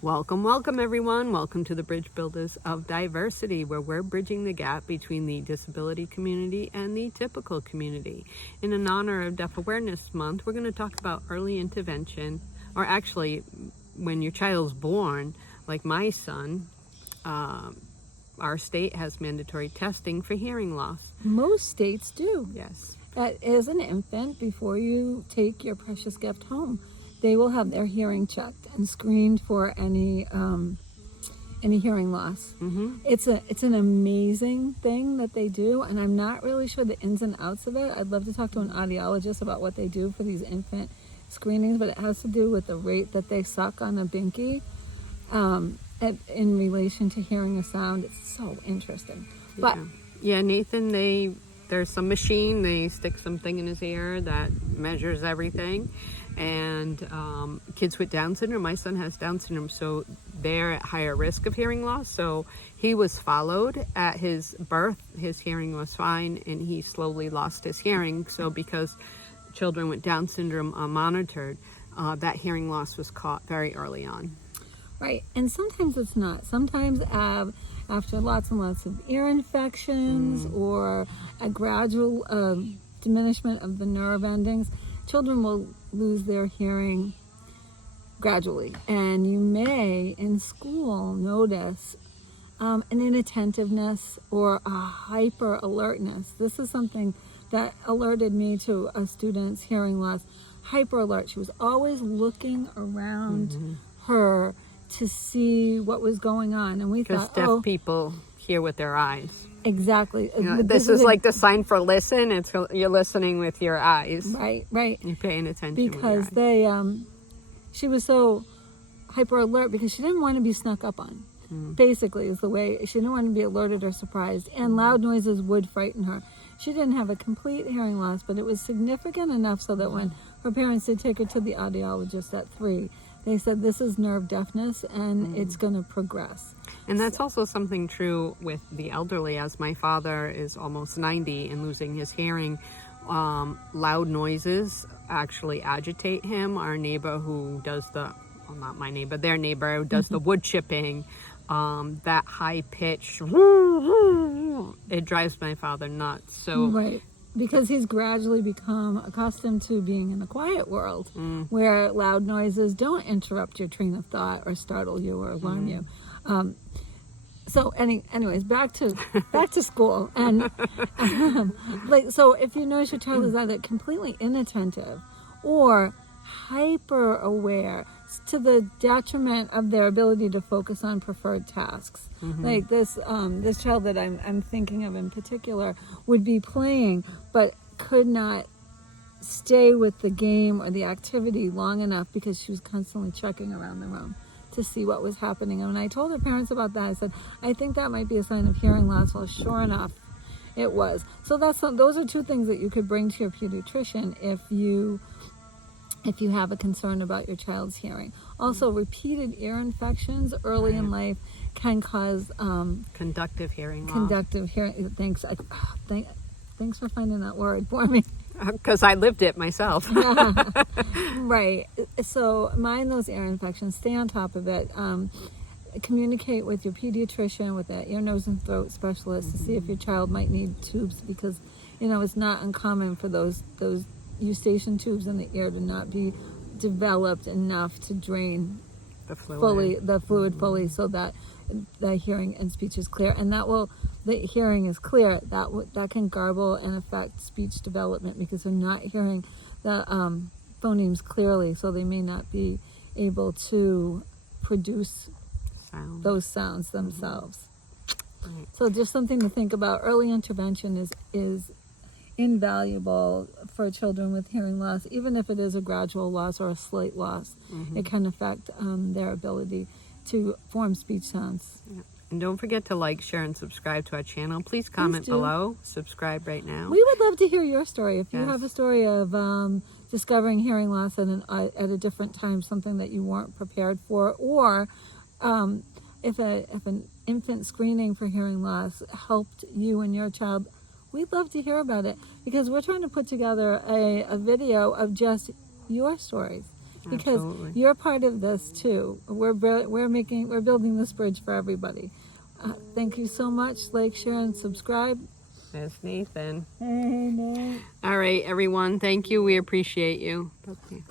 Welcome, welcome everyone. Welcome to the Bridge Builders of Diversity, where we're bridging the gap between the disability community and the typical community. In honor of Deaf Awareness Month, we're going to talk about early intervention, or actually when your child's born, like my son. Our state has mandatory testing for hearing loss. Most states do. Yes. As an infant, before you take your precious gift home, they will have their hearing checked and screened for any hearing loss. Mm-hmm. It's an amazing thing that they do, and I'm not really sure the ins and outs of it. I'd love to talk to an audiologist about what they do for these infant screenings, but it has to do with the rate that they suck on a binky in relation to hearing a sound. It's so interesting. But yeah, Nathan, there's some machine, they stick something in his ear that measures everything. And kids with Down syndrome, my son has Down syndrome, so they're at higher risk of hearing loss. So he was followed at his birth. His hearing was fine, and he slowly lost his hearing. So because children with Down syndrome are monitored, that hearing loss was caught very early on. Right, and sometimes it's not. Sometimes after lots and lots of ear infections or a gradual diminishment of the nerve endings, children will lose their hearing gradually. And you may, in school, notice an inattentiveness or a hyper alertness. This is something that alerted me to a student's hearing loss. Hyper alert. She was always looking around her to see what was going on. And we thought, deaf people hear with their eyes. Exactly. You know, this is like the sign for listen. It's you're listening with your eyes. Right. You're paying attention because with your eyes. She was so hyper alert because she didn't want to be snuck up on. Basically, is the way she didn't want to be alerted or surprised, and loud noises would frighten her. She didn't have a complete hearing loss, but it was significant enough so that when her parents did take her to the audiologist at 3, they said this is nerve deafness and it's going to progress. And that's also something true with the elderly, as my father is almost 90 and losing his hearing. Loud noises actually agitate him. Our neighbor who does not my neighbor, their neighbor who does the wood chipping, that high pitch, it drives my father nuts. So right. Because he's gradually become accustomed to being in the quiet world where loud noises don't interrupt your train of thought or startle you or alarm you. So anyways, back to school. And so if you notice your child is either completely inattentive or hyper aware to the detriment of their ability to focus on preferred tasks. Like this child that I'm thinking of in particular would be playing but could not stay with the game or the activity long enough because she was constantly checking around the room to see what was happening. And when I told her parents about that, I said, I think that might be a sign of hearing loss. Well, sure enough, it was. So those are two things that you could bring to your pediatrician if you have a concern about your child's hearing. Also, repeated ear infections early in life can cause conductive hearing loss. Conductive hearing. Thanks for finding that word for me. Because I lived it myself. Right. So mind those ear infections. Stay on top of it. Communicate with your pediatrician, with that ear, nose, and throat specialist to see if your child might need tubes, because it's not uncommon for those eustachian tubes in the ear to not be developed enough to drain the fluid fully, so that the hearing and speech is clear. And the hearing is clear, that can garble and affect speech development because they're not hearing the phonemes clearly, so they may not be able to produce those sounds themselves. Right. So just something to think about. Early intervention is invaluable for children with hearing loss, even if it is a gradual loss or a slight loss. It can affect their ability to form speech sounds. Yeah. And don't forget to like, share, and subscribe to our channel. Please comment below. Subscribe right now. We would love to hear your story. If you have a story of discovering hearing loss at a different time, something that you weren't prepared for, or if an infant screening for hearing loss helped you and your child, we'd love to hear about it, because we're trying to put together a video of just your stories. because Absolutely. you're part of this too. We're building this bridge for everybody. Thank you so much. Like, share, and subscribe. That's Nathan. Hey, Nate. All right, everyone. Thank you. We appreciate you. Okay.